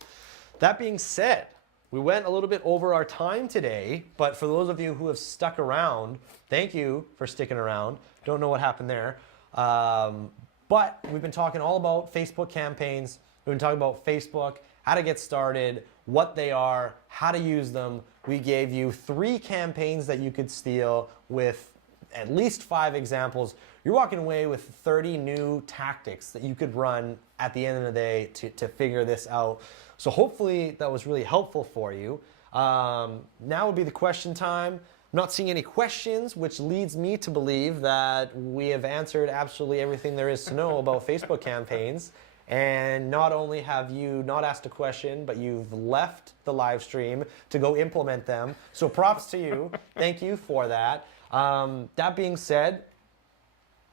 That being said, we went a little bit over our time today, but for those of you who have stuck around, thank you for sticking around. Don't know what happened there. But we've been talking all about Facebook campaigns. We've been talking about Facebook, how to get started, what they are, how to use them. We gave you 3 campaigns that you could steal with at least 5 examples. You're walking away with 30 new tactics that you could run at the end of the day to figure this out. So hopefully that was really helpful for you. Now would be the question time. I'm not seeing any questions, which leads me to believe that we have answered absolutely everything there is to know about Facebook campaigns. And not only have you not asked a question, but you've left the live stream to go implement them. So props to you. Thank you for that. That being said,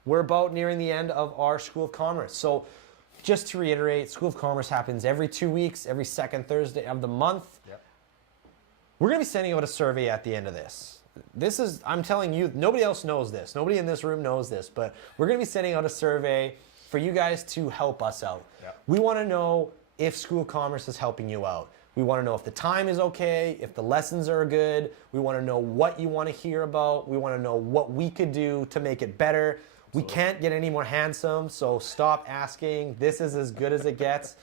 we're about nearing the end of our School of Commerce. So just to reiterate, School of Commerce happens every 2 weeks, every second Thursday of the month. We're going to be sending out a survey at the end of this. This is, I'm telling you, nobody else knows this. Nobody in this room knows this, but we're going to be sending out a survey for you guys to help us out. We want to know if School of Commerce is helping you out. We want to know if the time is okay, if the lessons are good. We want to know what you want to hear about. We want to know what we could do to make it better. We can't get any more handsome, so stop asking. This is as good as it gets.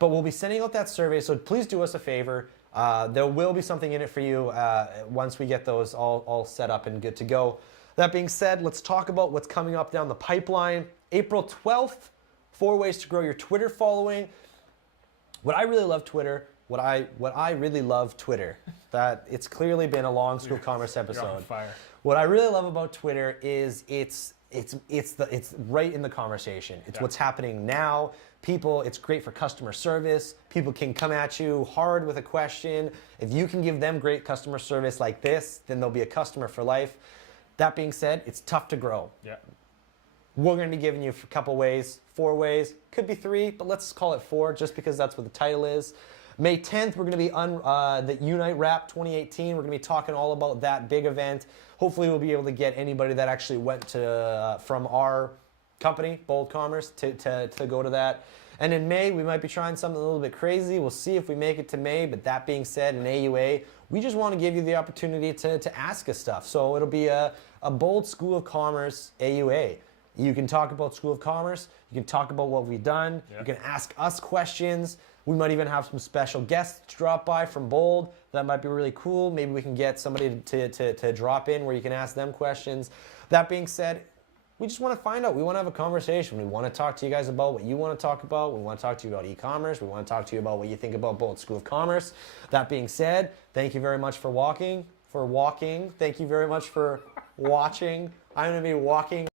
But we'll be sending out that survey, so please do us a favor. There will be something in it for you once we get those all set up and good to go. That being said, let's talk about what's coming up down the pipeline. April 12th, 4 ways to grow your Twitter following. What I really love Twitter, what I really love Twitter, that it's clearly been a long School of Commerce You're on episode. fire. What I really love about Twitter is it's right in the conversation. It's Yeah. what's happening now. People, it's great for customer service. People can come at you hard with a question. If you can give them great customer service like this, then they'll be a customer for life. That being said, it's tough to grow. Yeah. We're going to be giving you a couple ways, 4 ways, could be 3, but let's call it 4 just because that's what the title is. May 10th, we're going to be on the Unite Wrap 2018. We're going to be talking all about that big event. Hopefully, we'll be able to get anybody that actually went to from our company, Bold Commerce, to go to that. And in May, we might be trying something a little bit crazy. We'll see if we make it to May. But that being said, in AUA, we just want to give you the opportunity to ask us stuff. So it'll be a Bold School of Commerce AUA. You can talk about School of Commerce. You can talk about what we've done. Yeah. You can ask us questions. We might even have some special guests drop by from Bold. That might be really cool. Maybe we can get somebody to drop in where you can ask them questions. That being said, we just want to find out. We want to have a conversation. We want to talk to you guys about what you want to talk about. We want to talk to you about e-commerce. We want to talk to you about what you think about Bold School of Commerce. That being said, thank you very much for walking. Thank you very much for watching. I'm going to be walking